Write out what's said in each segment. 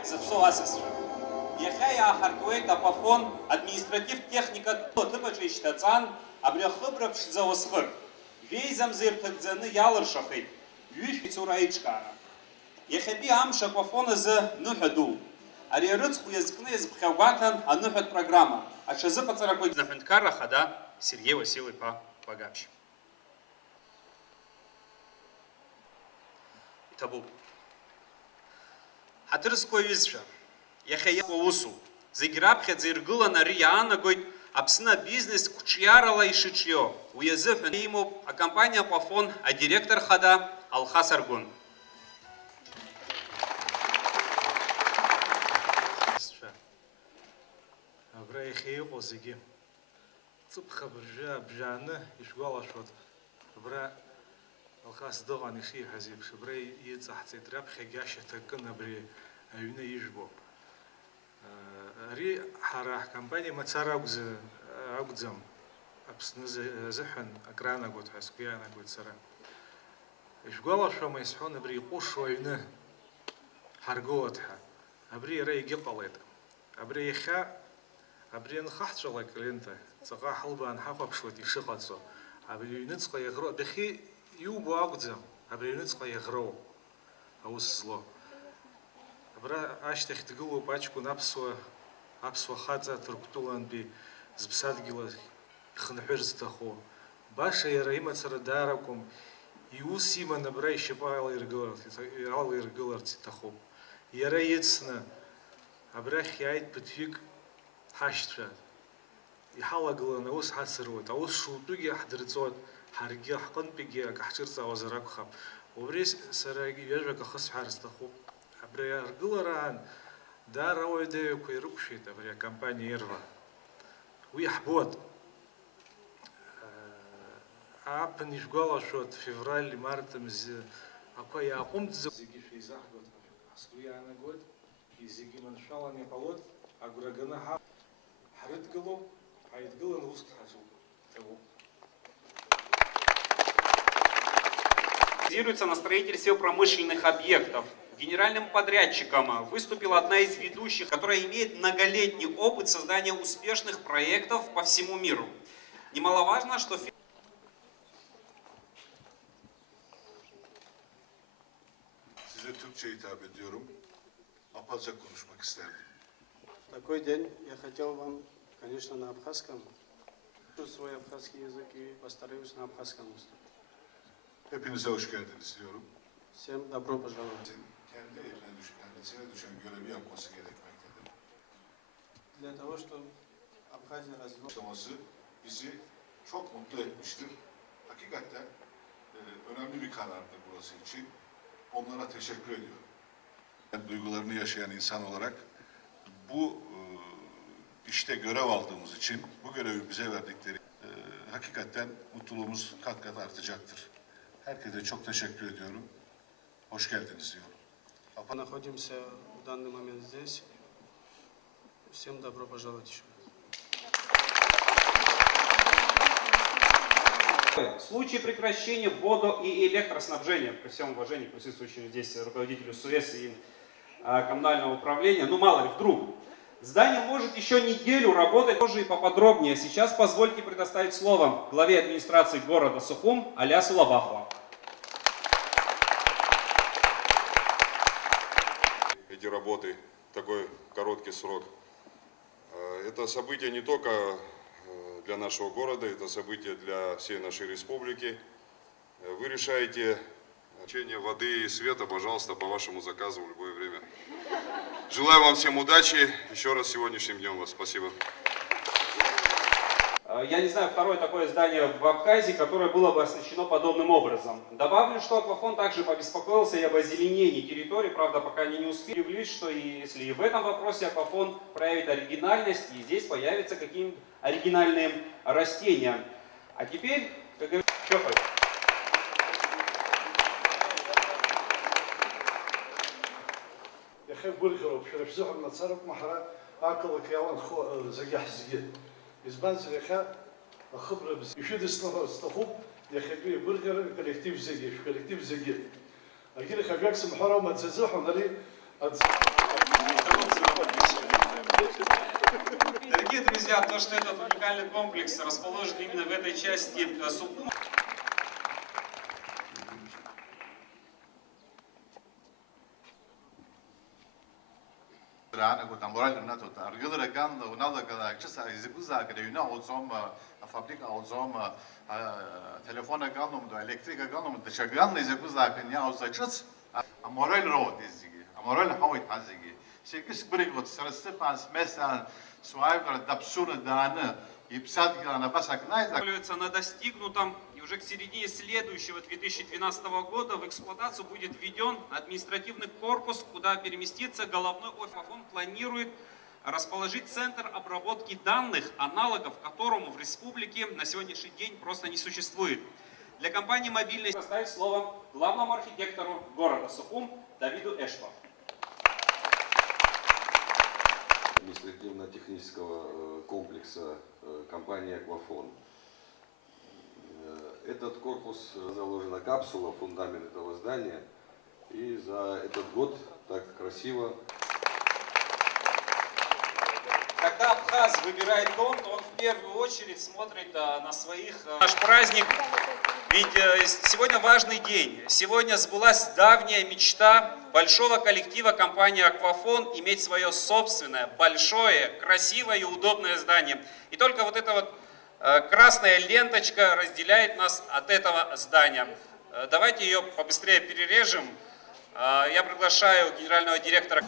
иаҳзыԥсоу асасцәа. Иахьа иааҳаркуеит апафон административтә техникатә ҭыԥаҿы ишьҭаҵан, абри ахыбра ԥшӡа уасхыр. Жәеизамза ирҭагӡаны иалыршахеит ҩышәицура аиҿкаара. Иахьатәи амш апафон азы ныҳәа ду. Ари арыцхә иазкны иазԥхьагәаҭан аныҳәатә программа. Аҽазыҟаҵарақәа аҳәынҭқарра ахада Сергеи Васил-иԥа Багаԥшь. Иҭабуп. Ҳаҭыр зқәу аҩызцәа, иахьа иҟоу аусу, зегь раԥхьаӡа иргылан ари иаанагоит Аԥсны абизнес қәҿиарала ишыҿио. Уи азыҳәан имоуп акомпаниа Апафон адиректор хада Алхас Аргәын. Абра иахьа иҟоу зегьы ҵыԥха бжааны ишгәалашәоит. Абра Алхас дыҟан ишиҳәаз еиԥш, абра иҵаҳҵеит раԥхьагьы ашьаҭакын абри аҩны ижәбо. Ари ҳара ҳкомпаниа мацара акәӡам, Аԥсны азыҳәан акранагоит ҳәа сгәы иаанагоит сара. Ишәгәалашәома исҳәон абри иҟәышшо аҩны ҳаргылоит ҳәа. Абри иара егьыҟалеит. Абри иахьа абри анхаҳҵәалак лента ҵаҟа ҳалбаан ҳахәаԥшуеит ишыҟаҵо. Абри аҩныҵҟа иаӷроу, адәахьы иубо акәӡам, абри аҩныҵҟа иаӷроу аус зло. Абра ашьҭахь дгылоуп аҷкәын аԥсуа хаҵа Ҭырқәтәылантәи зыԥсадгьыл ихынҳәыр зҭаху. Баша иара имацара дааракәым, иус иман абра ишьапы алаиргыларц иҭахуп. Иара ицны абрахь иааит ԥыҭҩык ҳашьцәа. Иҳалагылан аус ҳацыруеит. Аус шутәыгьы ҳдырҵоит, ҳаргьы ҳҟынтәигьы ак ҳҽырҵаауазар акәхап. Убри сара ҩажәак ахысҳәаар сҭахуп. Абри аргылараан даара ауаҩ-даҩақәа ирықәшәеит абри акомпаниа ирва. Уи ҳбот. Ааԥын ишәгәалашәоит февраль, март мзы ақәа иааҟәымҵӡакәа зегьы шәеизаҳгоит ҳсгәы иаанагоит. Зегьы маншәалан иҟалоит, агәра ганы ҳрыдгыло, ҳаидгылан уск ҳаҿуп. Базируется на строительстве промышленных объектов. Генеральным подрядчиком выступила одна из ведущих, которая имеет многолетний опыт создания успешных проектов по всему миру. Немаловажно, что В такой день я хотел вам, конечно, на абхазском, свой абхазский язык и постараюсь на абхазском выступить. Hepinize hoş geldiniz diyorum. Всем добро пожаловать. Kendisine düşen görevi yapması gerekmektedir. Для того, чтобы Абхазия развивалась, bizi çok mutlu etmiştir. Hakikaten önemli bir karardı burası için. Onlara teşekkür ediyorum. Ben duygularını yaşayan insan olarak bu işte görev aldığımız için, bu görevi bize verdikleri hakikaten mutluluğumuz kat kat artacaktır. Herkese çok teşekkür ediyorum. Hoş geldiniz diyorum. Мы находимся в данный момент здесь. Всем добро пожаловать еще раз. в случае прекращения водо- и электроснабжения, при всем уважении к присутствующему здесь руководителю СУЭС и коммунального управления, ну мало ли, вдруг, здание может еще неделю работать, тоже и поподробнее. Сейчас позвольте предоставить слово главе администрации города Сухум Алясу Лабахова. Эти работы, такой короткий срок. Это событие не только для нашего города, это событие для всей нашей республики. Вы решаете получение воды и света, пожалуйста, по вашему заказу в любое время. Желаю вам всем удачи. Еще раз сегодняшним днем вас. Спасибо. Я не знаю, второе такое здание в Абхазии, которое было бы оснащено подобным образом. Добавлю, что Аквафон также побеспокоился и об озеленении территории, правда, пока они не успели. Удивлюсь, что если и в этом вопросе Аквафон проявит оригинальность, и здесь появятся какие-нибудь оригинальные растения. А теперь, как говорится, чёпать. Избанцер яха хыбра biz üşüdüsünü stahup yahabi burger kolektif zegi kolektif zegi. Akili xabiyak smhara ma tzazahu nari Дорогие друзья, то, что этот уникальный комплекс расположен именно в этой части Сухума, أنا كنت عم بقول لهم أرجل رجعنا ونالله كذا كشسا يزبوزا كده ينا أوزام فابريكا أوزام تلفون رجعنا مدو إلكتريك رجعنا مدو شغلنا يزبوزا كنيا أوزا شس أمورال رود إزيجي أمورال هاوي تازيجي شيكس بريغوت سرستفانس مثلا سوايب كده دبسونا دانا يبسات كده أنا بس أكنايزا на достигнутом, и уже к середине следующего 2012 года в эксплуатацию будет введен административный корпус, куда переместится головной офис. Он планирует расположить центр обработки данных, аналогов которому в республике на сегодняшний день просто не существует. Для компании «Мобильность» оставить слово главному архитектору города Сухум Давиду Эшпа. Административно-технического комплекса компании «Аквафон». Этот корпус заложена капсула, фундамент этого здания. И за этот год так красиво. Когда абхаз выбирает дом, то он в первую очередь смотрит на своих... Наш праздник, ведь сегодня важный день. Сегодня сбылась давняя мечта большого коллектива компании «Аквафон» иметь свое собственное, большое, красивое и удобное здание. И только вот эта вот красная ленточка разделяет нас от этого здания. Давайте ее побыстрее перережем. Я приглашаю генерального директора.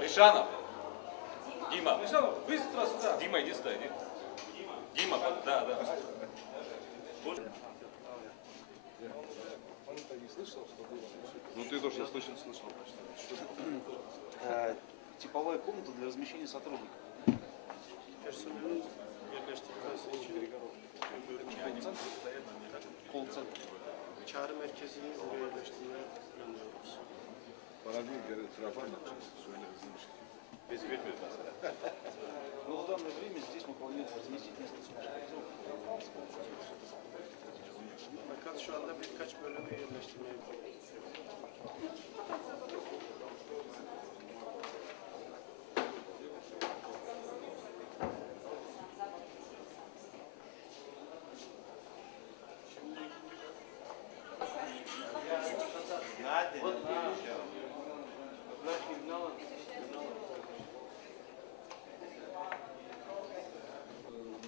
Ришанов! Дима! Ришанов, быстро сюда! Дима, иди сюда, иди. Дима, да, да. Ну ты тоже слышал. Типовая комната для размещения сотрудников. Колл-центр. Çağrı merkezini oraya yerleştirmeye planlıyoruz. Bana bir kere trafan yapacağız. Söyle hızlı bir şekilde. Без ведь Но в данное время здесь мы планируем разместить несколько Fakat şu anda birkaç bölümü yerleştirmeye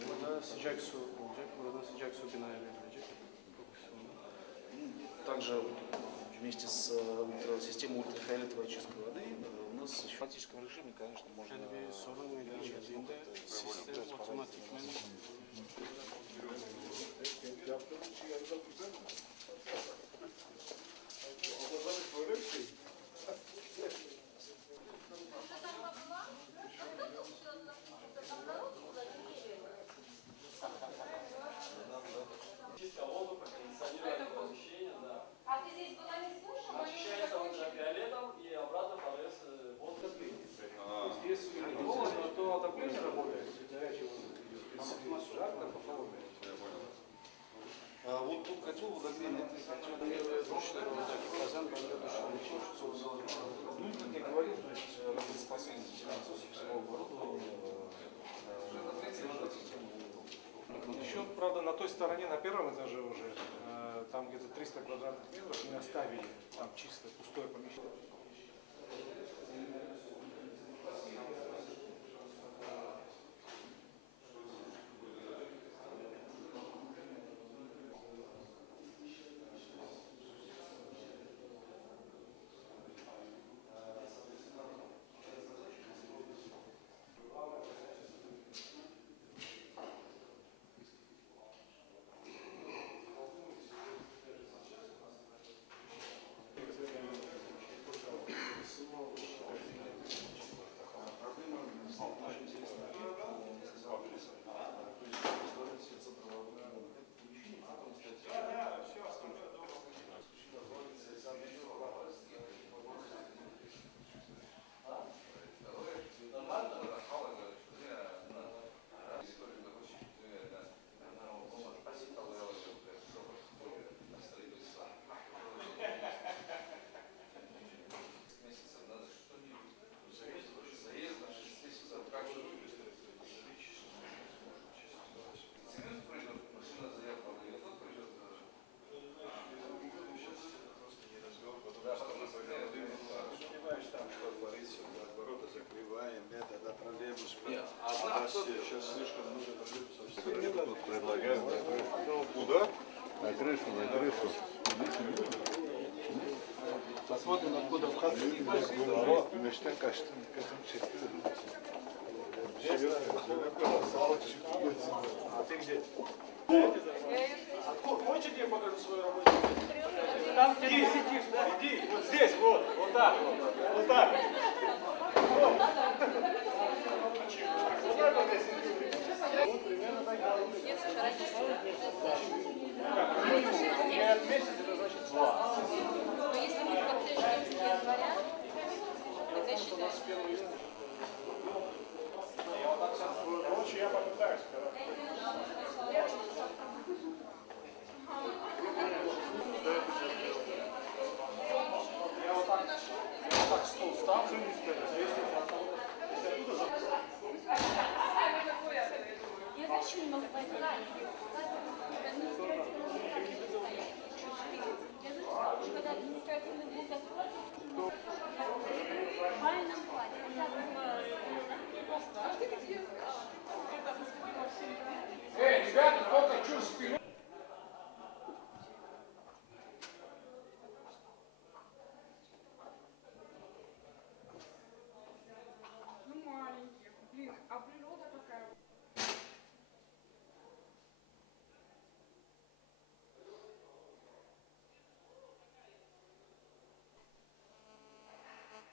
Burada sıcak su olacak. Burada sıcak su binaya verilecek. Bu kısımda. Также вместе с системой ультрафиолетовой очистки воды у нас в автоматическом режиме, конечно, можно... Yani bir sorun meydana geldiğinde sistem otomatikmen Вот тут котел водогрейный, ну, как я говорил, то есть работоспособность всего оборудования. Еще, правда, на той стороне, на первом этаже уже, там где-то 300 квадратных метров, мы оставили там чисто пустое помещение. Посмотрим, откуда Абхазия. Ты где? Хочешь, я покажу свою работу? Там, где ты сидишь, да? Иди, вот здесь, вот так вот. Вот так. Вот примерно так. Месяц, это значит 2. Но если мы в конце ждем с января, тогда считаем. Короче, я попытаюсь. Я вот так стол ставлю, Я вообще не могу понять. Когда административный будет открыт, в правильном плане. Ребята, кто-то чувствует. Ну маленький, блин, а природа такая.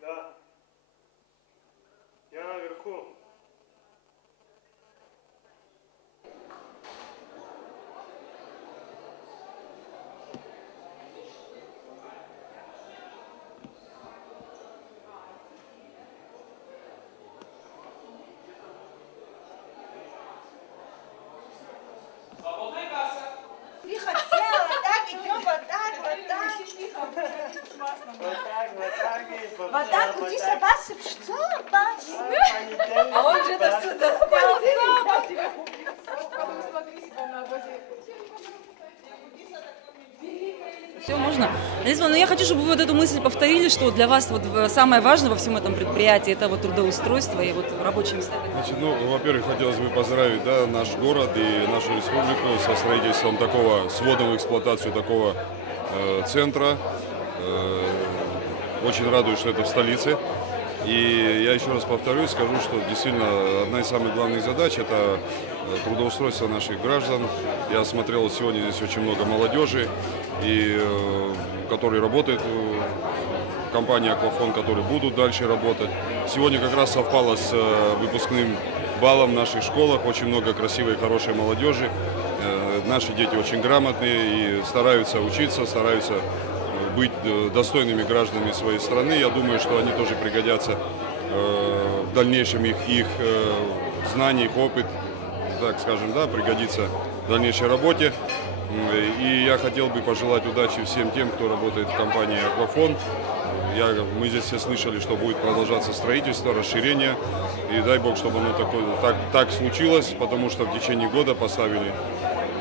Да. Я наверху. Тихо, села, так, идем вот так, вот так. Вот так, у тебя бас, что? Бас. А он же это все заснял. Все, можно? Но я хочу, чтобы вы вот эту мысль повторили, что для вас вот самое важное во всем этом предприятии – это вот трудоустройство и вот рабочие места. Значит, во-первых, хотелось бы поздравить наш город и нашу республику со строительством такого, с вводом в эксплуатацию такого центра. Очень радует, что это в столице. И я еще раз повторюсь, скажу, что действительно одна из самых главных задач – это трудоустройство наших граждан. Я смотрел, сегодня здесь очень много молодежи, которые работают в компании «Аквафон», которые будут дальше работать. Сегодня как раз совпало с выпускным баллом в наших школах. Очень много красивой, хорошей молодежи. Наши дети очень грамотные и стараются учиться, стараются быть достойными гражданами своей страны. Я думаю, что они тоже пригодятся в дальнейшем, их знания, их опыт, так скажем, пригодится в дальнейшей работе. И я хотел бы пожелать удачи всем тем, кто работает в компании «Аквафон». Мы здесь все слышали, что будет продолжаться строительство, расширение. И дай Бог, чтобы оно так случилось, потому что в течение года поставили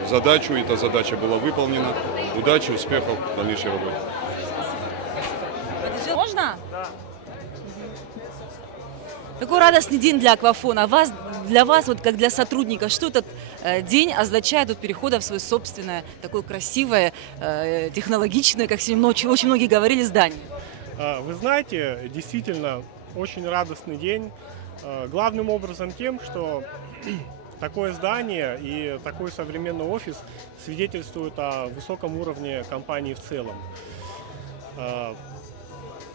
задачу, и эта задача была выполнена. Удачи, успехов в дальнейшей работе. Можно? Да. Такой радостный день для «Аквафона». Для вас, вот как для сотрудника, что этот день означает от перехода в свое собственное, такое красивое, технологичное, как сегодня очень многие говорили, здание? Вы знаете, действительно, очень радостный день. Главным образом тем, что такое здание и такой современный офис свидетельствуют о высоком уровне компании в целом.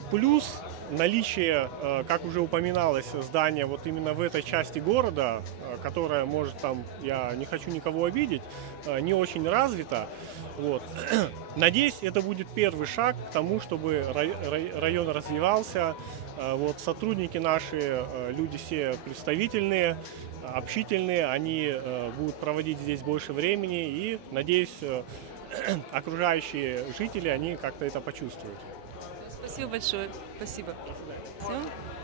Плюс наличие, как уже упоминалось, здания вот именно в этой части города, которая может там, я не хочу никого обидеть, не очень развита. Вот. Надеюсь, это будет первый шаг к тому, чтобы район развивался. Вот. Сотрудники наши, люди все представительные, общительные, они будут проводить здесь больше времени и, надеюсь, окружающие жители, они как-то это почувствуют. Спасибо большое. Спасибо.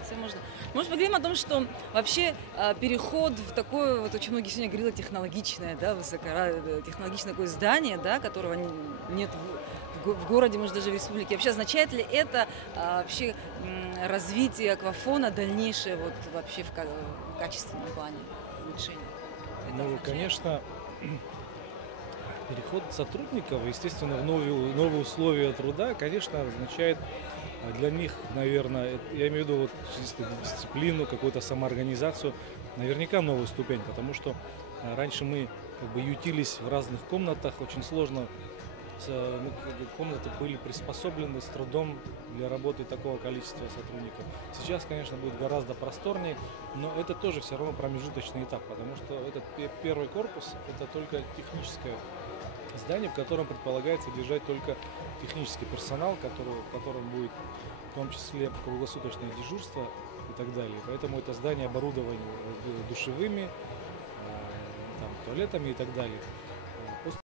Все можно. Может, поговорим о том, что вообще переход в такое, вот очень многие сегодня говорили, технологичное, технологичное такое здание, которого нет в городе, может, даже в республике. Вообще означает ли это вообще развитие «Аквафона» дальнейшее вот вообще в качественном плане улучшения? Ну, конечно, Переход сотрудников, естественно, в новые условия труда, конечно, означает для них, наверное, я имею в виду вот чисто дисциплину, какую-то самоорганизацию, наверняка новую ступень, потому что раньше мы как бы ютились в разных комнатах, очень сложно, комнаты были приспособлены с трудом для работы такого количества сотрудников. Сейчас, конечно, будет гораздо просторнее, но это тоже все равно промежуточный этап, потому что этот первый корпус – это только техническое здание, в котором предполагается держать только технический персонал, в котором будет в том числе круглосуточное дежурство и так далее. Поэтому это здание оборудовано душевыми, там, туалетами и так далее.